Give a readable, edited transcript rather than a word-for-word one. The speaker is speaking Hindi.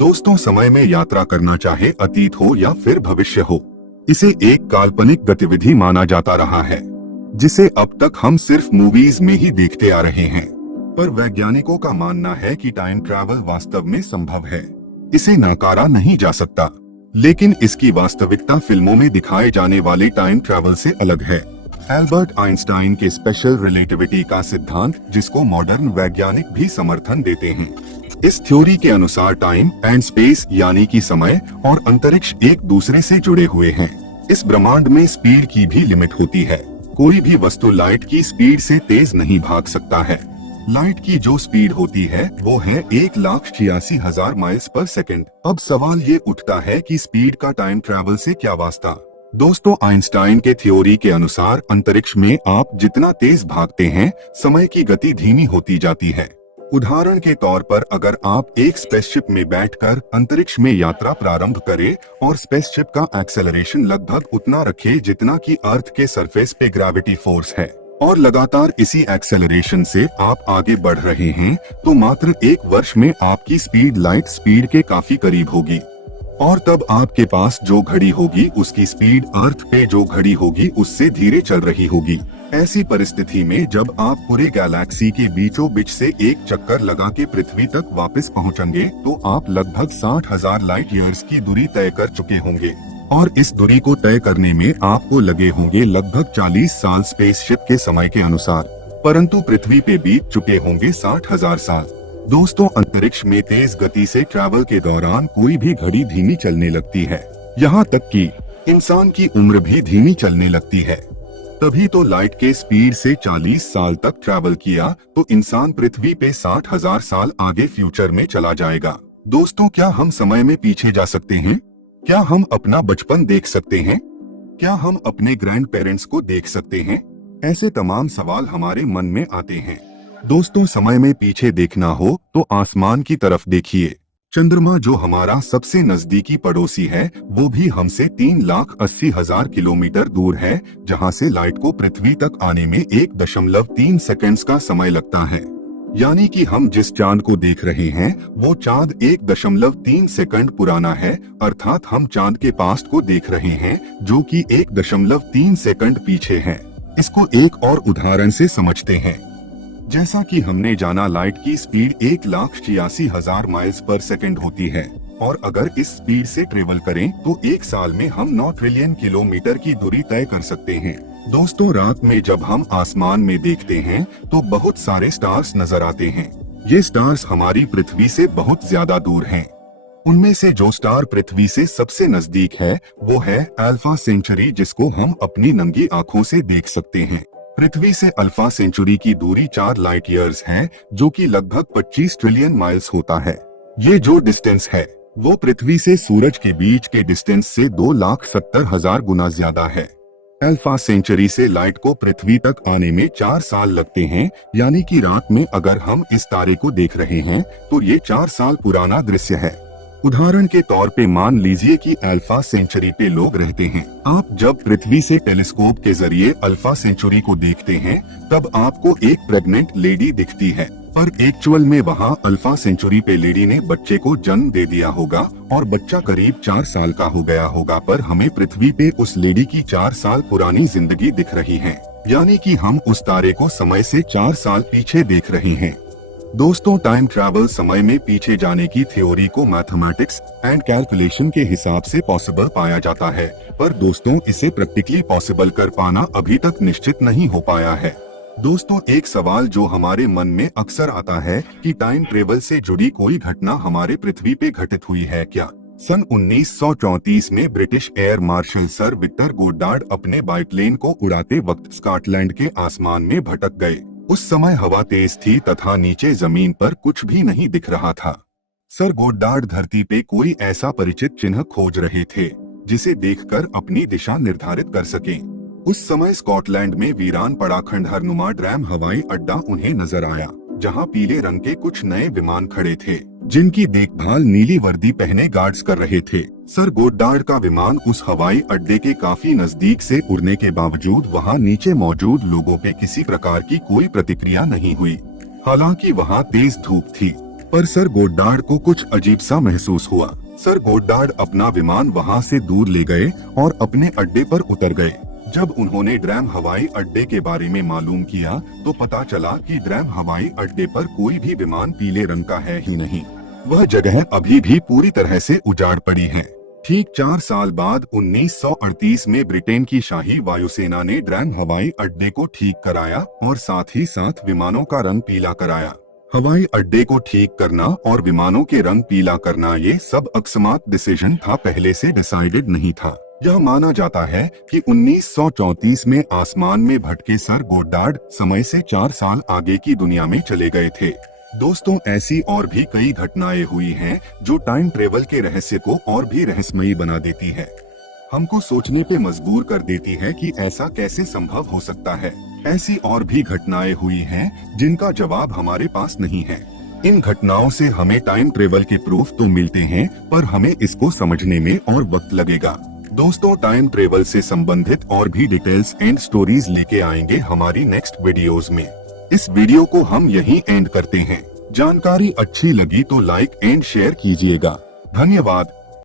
दोस्तों, समय में यात्रा करना चाहे अतीत हो या फिर भविष्य हो, इसे एक काल्पनिक गतिविधि माना जाता रहा है जिसे अब तक हम सिर्फ मूवीज में ही देखते आ रहे हैं। पर वैज्ञानिकों का मानना है कि टाइम ट्रैवल वास्तव में संभव है, इसे नकारा नहीं जा सकता। लेकिन इसकी वास्तविकता फिल्मों में दिखाए जाने वाले टाइम ट्रैवल से अलग है। एल्बर्ट आइंस्टाइन के स्पेशल रिलेटिविटी का सिद्धांत, जिसको मॉडर्न वैज्ञानिक भी समर्थन देते हैं, इस थ्योरी के अनुसार टाइम एंड स्पेस यानी कि समय और अंतरिक्ष एक दूसरे से जुड़े हुए हैं। इस ब्रह्मांड में स्पीड की भी लिमिट होती है। कोई भी वस्तु लाइट की स्पीड से तेज नहीं भाग सकता है। लाइट की जो स्पीड होती है वो है 1,86,000 माइल्स पर सेकंड। अब सवाल ये उठता है कि स्पीड का टाइम ट्रैवल से क्या वास्ता। दोस्तों, आइंस्टाइन के थ्योरी के अनुसार अंतरिक्ष में आप जितना तेज भागते हैं, समय की गति धीमी होती जाती है। उदाहरण के तौर पर अगर आप एक स्पेसशिप में बैठकर अंतरिक्ष में यात्रा प्रारंभ करें और स्पेसशिप का एक्सेलरेशन लगभग उतना रखें जितना कि अर्थ के सरफेस पे ग्रेविटी फोर्स है, और लगातार इसी एक्सेलरेशन से आप आगे बढ़ रहे हैं, तो मात्र एक वर्ष में आपकी स्पीड लाइट स्पीड के काफी करीब होगी। और तब आपके पास जो घड़ी होगी उसकी स्पीड अर्थ पे जो घड़ी होगी उससे धीरे चल रही होगी। ऐसी परिस्थिति में जब आप पूरे गैलेक्सी के बीचों बीच से एक चक्कर लगा के पृथ्वी तक वापस पहुंचेंगे, तो आप लगभग 60,000 लाइट ईयर्स की दूरी तय कर चुके होंगे। और इस दूरी को तय करने में आपको लगे होंगे लगभग 40 साल स्पेसशिप के समय के अनुसार, परंतु पृथ्वी पे बीत चुके होंगे 60,000 साल। दोस्तों, अंतरिक्ष में तेज गति से ट्रैवल के दौरान कोई भी घड़ी धीमी चलने लगती है, यहाँ तक कि इंसान की उम्र भी धीमी चलने लगती है। तभी तो लाइट के स्पीड से 40 साल तक ट्रैवल किया तो इंसान पृथ्वी पे 60,000 साल आगे फ्यूचर में चला जाएगा। दोस्तों, क्या हम समय में पीछे जा सकते हैं? क्या हम अपना बचपन देख सकते हैं? क्या हम अपने ग्रैंड पेरेंट्स को देख सकते हैं? ऐसे तमाम सवाल हमारे मन में आते हैं। दोस्तों, समय में पीछे देखना हो तो आसमान की तरफ देखिए। चंद्रमा, जो हमारा सबसे नजदीकी पड़ोसी है, वो भी हमसे 3,80,000 किलोमीटर दूर है, जहाँ से लाइट को पृथ्वी तक आने में 1.3 सेकंड्स का समय लगता है। यानी कि हम जिस चांद को देख रहे हैं वो चांद 1.3 सेकंड पुराना है, अर्थात हम चांद के पास्ट को देख रहे हैं जो कि 1.3 सेकंड पीछे है। इसको एक और उदाहरण से समझते हैं। जैसा कि हमने जाना, लाइट की स्पीड 1,86,000 माइल्स पर सेकंड होती है, और अगर इस स्पीड से ट्रेवल करें तो एक साल में हम 9 ट्रिलियन किलोमीटर की दूरी तय कर सकते हैं। दोस्तों, रात में जब हम आसमान में देखते हैं तो बहुत सारे स्टार्स नजर आते हैं। ये स्टार्स हमारी पृथ्वी से बहुत ज्यादा दूर हैं। उनमें से जो स्टार पृथ्वी से सबसे नजदीक है वो है अल्फा सेंचुरी, जिसको हम अपनी नंगी आंखों से देख सकते हैं। पृथ्वी से अल्फा सेंचुरी की दूरी 4 लाइट ईयर्स है, जो कि लगभग 25 ट्रिलियन माइल्स होता है। ये जो डिस्टेंस है वो पृथ्वी से सूरज के बीच के डिस्टेंस से 2,70,000 गुना ज्यादा है। अल्फा सेंचुरी से लाइट को पृथ्वी तक आने में 4 साल लगते हैं, यानी कि रात में अगर हम इस तारे को देख रहे हैं तो ये 4 साल पुराना दृश्य है। उदाहरण के तौर पे मान लीजिए कि अल्फा सेंचुरी पे लोग रहते हैं। आप जब पृथ्वी से टेलीस्कोप के जरिए अल्फा सेंचुरी को देखते हैं तब आपको एक प्रेग्नेंट लेडी दिखती है, पर एक्चुअल में वहाँ अल्फा सेंचुरी पे लेडी ने बच्चे को जन्म दे दिया होगा और बच्चा करीब 4 साल का हो गया होगा, पर हमें पृथ्वी पे उस लेडी की 4 साल पुरानी जिंदगी दिख रही है। यानी कि हम उस तारे को समय से 4 साल पीछे देख रहे हैं। दोस्तों, टाइम ट्रैवल समय में पीछे जाने की थ्योरी को मैथमेटिक्स एंड कैलकुलेशन के हिसाब से पॉसिबल पाया जाता है, पर दोस्तों इसे प्रैक्टिकली पॉसिबल कर पाना अभी तक निश्चित नहीं हो पाया है। दोस्तों, एक सवाल जो हमारे मन में अक्सर आता है कि टाइम ट्रेवल से जुड़ी कोई घटना हमारे पृथ्वी पे घटित हुई है क्या? सन 1934 में British air marshal sir Victor Goddard अपने बाइप्लेन को उड़ाते वक्त स्कॉटलैंड के आसमान में भटक गए। उस समय हवा तेज थी तथा नीचे जमीन पर कुछ भी नहीं दिख रहा था। सर गोडार्ड धरती पे कोई ऐसा परिचित चिन्ह खोज रहे थे जिसे देखकर अपनी दिशा निर्धारित कर सकें। उस समय स्कॉटलैंड में वीरान पड़ा खंडहरनुमा ड्रैम हवाई अड्डा उन्हें नजर आया, जहां पीले रंग के कुछ नए विमान खड़े थे जिनकी देखभाल नीली वर्दी पहने गार्ड्स कर रहे थे। सर गोडार्ड का विमान उस हवाई अड्डे के काफी नजदीक से उड़ने के बावजूद वहां नीचे मौजूद लोगों पे किसी प्रकार की कोई प्रतिक्रिया नहीं हुई। हालांकि वहां तेज धूप थी। पर सर गोड्डार्ड को कुछ अजीब सा महसूस हुआ। सर गोड्डार्ड अपना विमान वहां से दूर ले गए और अपने अड्डे पर उतर गए। जब उन्होंने ड्रैम हवाई अड्डे के बारे में मालूम किया तो पता चला कि ड्रैम हवाई अड्डे पर कोई भी विमान पीले रंग का है ही नहीं। वह जगह अभी भी पूरी तरह से उजाड़ पड़ी है। ठीक 4 साल बाद 1938 में ब्रिटेन की शाही वायुसेना ने ड्रैम हवाई अड्डे को ठीक कराया और साथ ही साथ विमानों का रंग पीला कराया। हवाई अड्डे को ठीक करना और विमानों के रंग पीला करना ये सब अकस्मात डिसीजन था, पहले से डिसाइडेड नहीं था। यह माना जाता है कि 1934 में आसमान में भटके सर गोड्डार्ड समय से 4 साल आगे की दुनिया में चले गए थे। दोस्तों, ऐसी और भी कई घटनाएं हुई हैं जो टाइम ट्रेवल के रहस्य को और भी रहस्यमयी बना देती है, हमको सोचने पे मजबूर कर देती है कि ऐसा कैसे संभव हो सकता है। ऐसी और भी घटनाएं हुई हैं जिनका जवाब हमारे पास नहीं है। इन घटनाओं से हमें टाइम ट्रेवल के प्रूफ तो मिलते हैं, पर हमें इसको समझने में और वक्त लगेगा। दोस्तों, टाइम ट्रेवल से संबंधित और भी डिटेल्स एंड स्टोरीज लेके आएंगे हमारी नेक्स्ट वीडियोस में। इस वीडियो को हम यहीं एंड करते हैं। जानकारी अच्छी लगी तो लाइक एंड शेयर कीजिएगा। धन्यवाद।